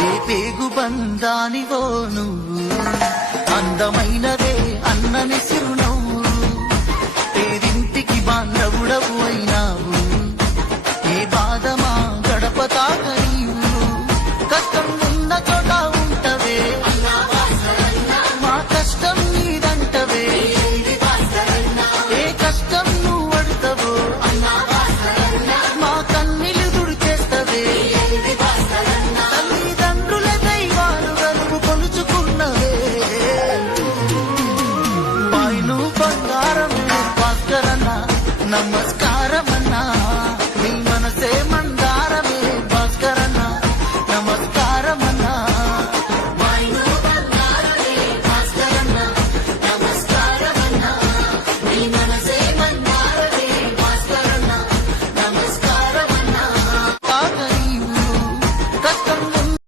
ఏ పేగు బంధానివో నువ్వు, అందమైనదే అన్నని చిరునవ్వు, పేరింటికి బాంధవుడవు అయినావు, ఏ బాధమా గడప తాకనీవు, కష్టం ఉన్న చోట ఉంటవే, మా కష్టం నీదంటవే, ఏ కష్టం నువ్వు అడుతవో మా కన్నీళ్ళు తుడిచేస్తవే, తల్లిదండ్రుల దైవాలుగా నువ్వు కొలుచుకున్నవే, బాయ్ నువ్వు బంగారమే భాస్కరన్న నమ్మ